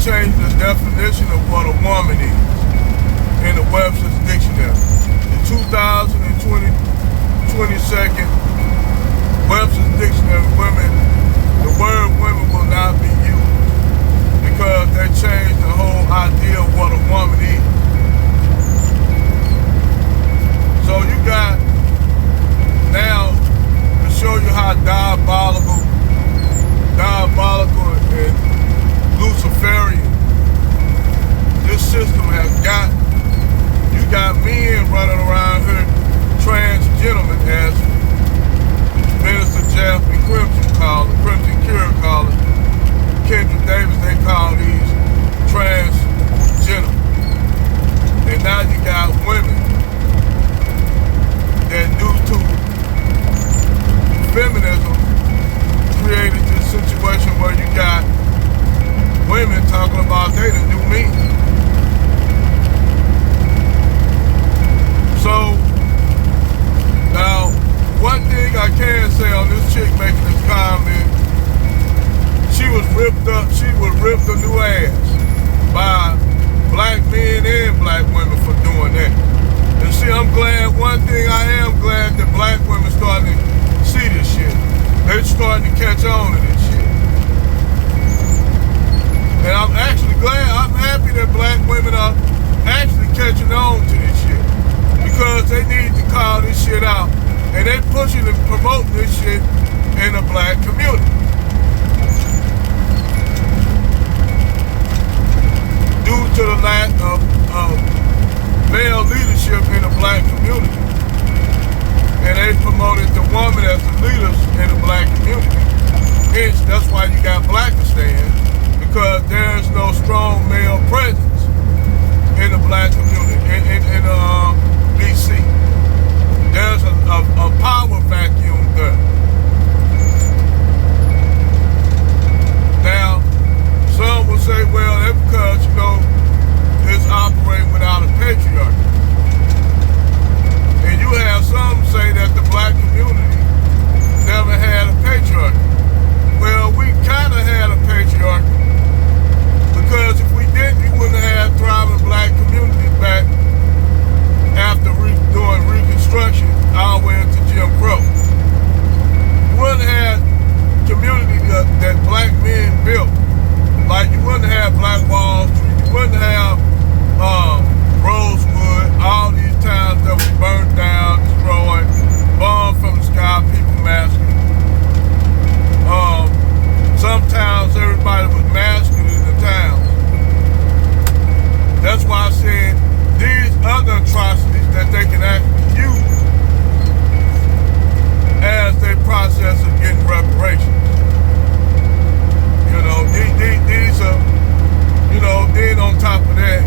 changed the definition of what a woman is in the Webster's Dictionary. The 2022 Webster's Dictionary, the word women will not be used because they changed the whole idea of what a woman is. So you got now to show you how diabolical and Luciferian this system has got. You got men running around here, trans gentlemen, as Minister Jeff and Crimson Cure call it, Kendra Davis, they call these trans gentlemen. And now you got women that due to feminism created this situation where you got women talking about they the new men. So, now, one thing I can say on this chick making this comment, she was ripped a new ass by black men and black women for doing that. And see, one thing I am glad that black women starting to see this shit. They're starting to catch on to this shit. And I'm actually I'm happy that black women are actually catching on to this shit. Because they need to call this shit out. And they pushing and promoting this shit in the black community. Due to the lack of male leadership in the black community. And they promoted the woman as the leaders in the black community. Hence, that's why you got Blackistan, because there's no strong male presence in the black community, in DC. There's a power vacuum there. Now, some will say, well, that's because, it's operating without a patriarchy. And you have some say that the black community never had a patriarchy. Well, we kind of had a patriarchy because if we didn't, you wouldn't have thriving black communities back after doing Reconstruction all the way into Jim Crow. You wouldn't have communities that black men built. Like you wouldn't have Black Wall Street, you wouldn't have Rosewood, all these towns that were burned down, destroyed, bombed from the sky, people massacred. Sometimes everybody was massacred in the towns. That's why I said these other atrocities that they can actually use as their process of getting reparations. These are, then on top of that,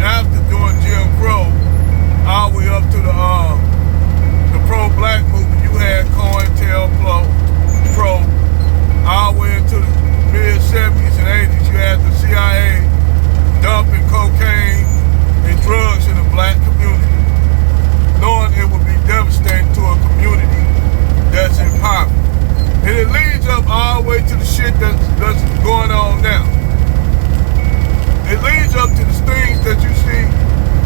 after doing Jim Crow, all the way up to the pro-black movement, you had COINTELPRO, all the way into the mid-70s and 80s, you had the CIA dumping cocaine and drugs in the black community, knowing it would be devastating to a community that's in poverty. And it leads up all the way to the shit that's going on now. It leads up to the things that you see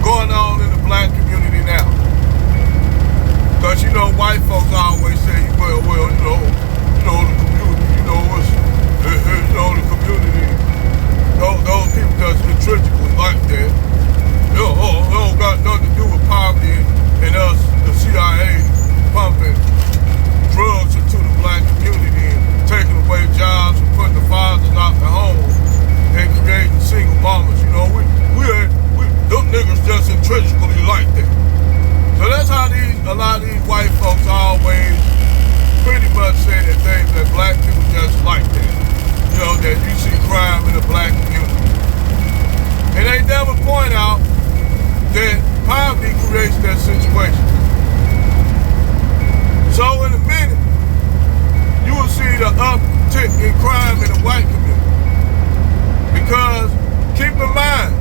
going on in the black community now. Because, white folks always say, the community, the community, those people that's intrinsically like that, it don't got nothing to do with poverty and us, the CIA, pumping drugs into the black community and taking away jobs and putting the fathers out the home and creating single mamas. Them niggas just intrinsically like that. So that's how a lot of these white folks always pretty much say that black people just like that. That you see crime in the black community. And they never point out that poverty creates that situation. So in a minute, you will see the uptick in crime in the white community. Because keep in mind,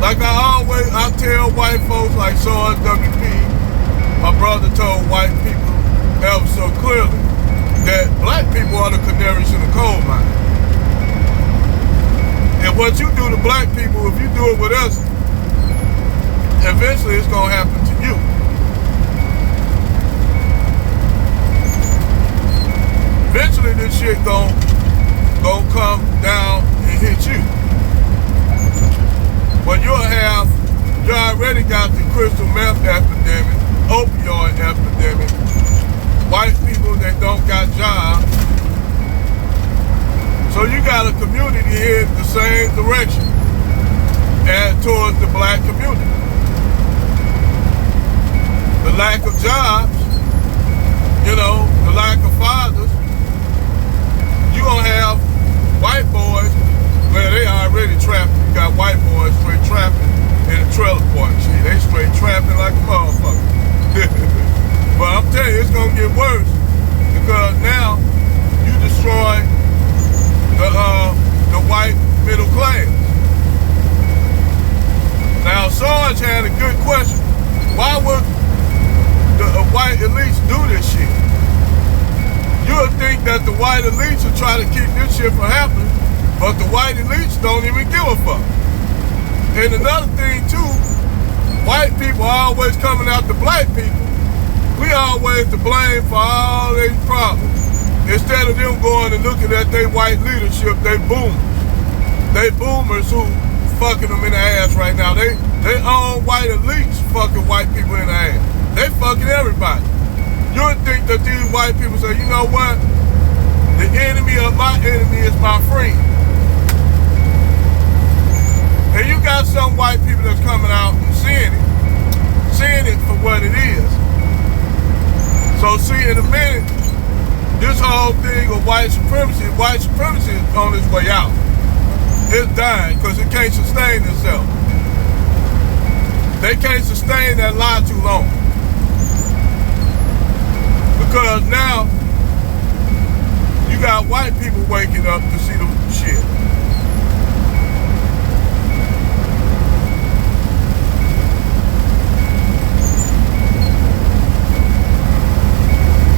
like I tell white folks like SARS WP, my brother told white people ever so clearly that black people are the canaries in the coal mine. what you do to black people, if you do it with us, eventually it's gonna happen to you. Eventually this shit gonna come down and hit you. But you already got the crystal meth epidemic, opioid epidemic, white people that don't got jobs. So you got a community here in the same direction as towards the black community. The lack of jobs, the lack of fathers, you're gonna have white boys where they already trapping. You got white boys straight trapping in a trailer park. See, they straight trapping like a motherfucker. But I'm telling you, it's gonna get worse because now you destroy the white middle class. Now Sarge had a good question. Why would the white elites do this shit? You would think that the white elites will try to keep this shit from happening, but the white elites don't even give a fuck. And another thing too, white people are always coming after black people. We always to blame for all these problems. Instead of them going and looking at their white leadership, they boomers. They boomers who fucking them in the ass right now. They own white elites fucking white people in the ass. They fucking everybody. You would think that these white people say, you know what? The enemy of my enemy is my friend. And you got some white people that's coming out and seeing it for what it is. So see, in a minute, this whole thing of white supremacy is on its way out. It's dying because it can't sustain itself. They can't sustain that lie too long. Because now, you got white people waking up to see the shit.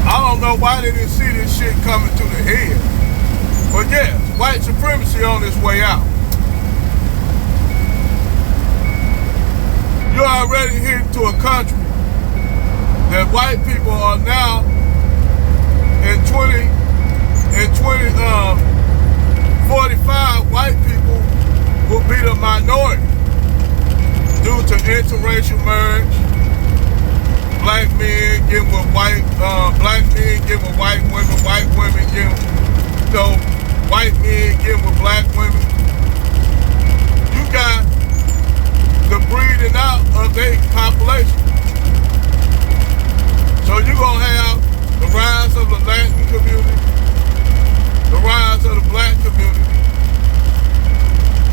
I don't know why they didn't see this shit coming to the head. But yes, white supremacy on its way out. You're already heading to a country that white people are now in 2045, white people will be the minority due to interracial marriage. Black men get with white women, white women get white men get with black women. You got the breeding out of their population. So you're gonna have the rise of the Latin community, the rise of the black community.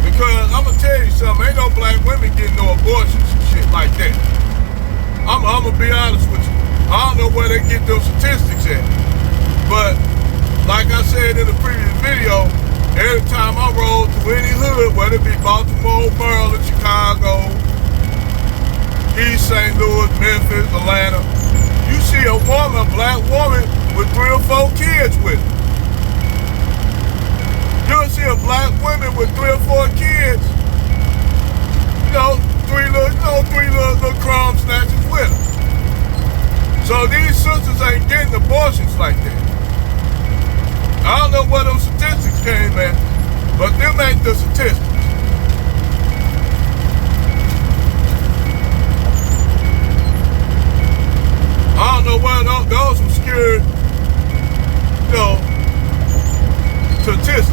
Because I'm gonna tell you something, ain't no black women getting no abortions and shit like that. I'm gonna be honest with you. I don't know where they get those statistics at. But like I said in the previous video, every time I roll through any hood, whether it be Baltimore, Maryland, Chicago, East St. Louis, Memphis, Atlanta, you see a woman, a black woman, with 3 or 4 kids with her. You'll see a black woman with 3 or 4 kids, three little crumb snatchers with her. So these sisters ain't getting abortions like that. I don't know where those statistics came at, but them ain't the statistics. I don't know where those obscure, statistics.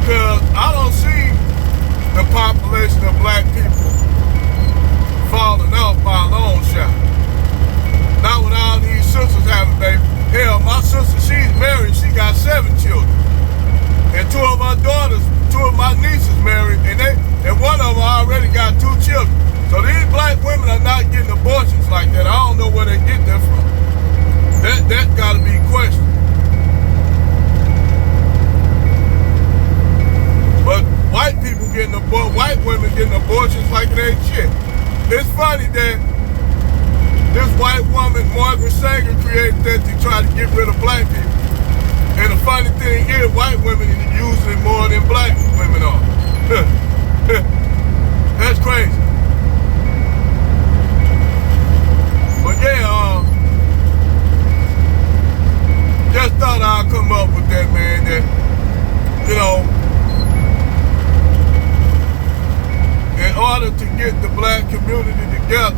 Because I don't see the population of black people falling off by a long shot. Not with all these sisters having babies. Hell, my sister, she's married, she got 7 children. And 2 of my daughters, 2 of my nieces married, and one of them already got 2 children. So these black women are not getting abortions like that. I don't know where they get that from. That gotta be questioned. But white women getting abortions like it ain't shit. It's funny that this white woman, Margaret Sanger, created that to try to get rid of black people. And the funny thing is, white women are using it more than black women are. That's crazy. But yeah, just thought I'd come up with that, man, that, you know, in order to get the black community together,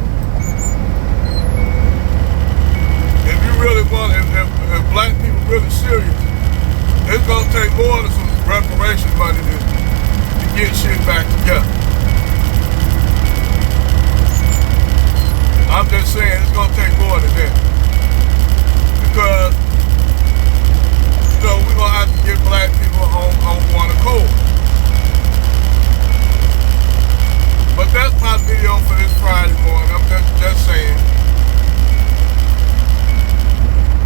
if you really want, if black people really serious, it's gonna take more than some reparation money to get shit back together. I'm just saying it's gonna take more than that. Because, you know, we're gonna have to get black people on one accord. But that's my video for this Friday morning. I'm just saying.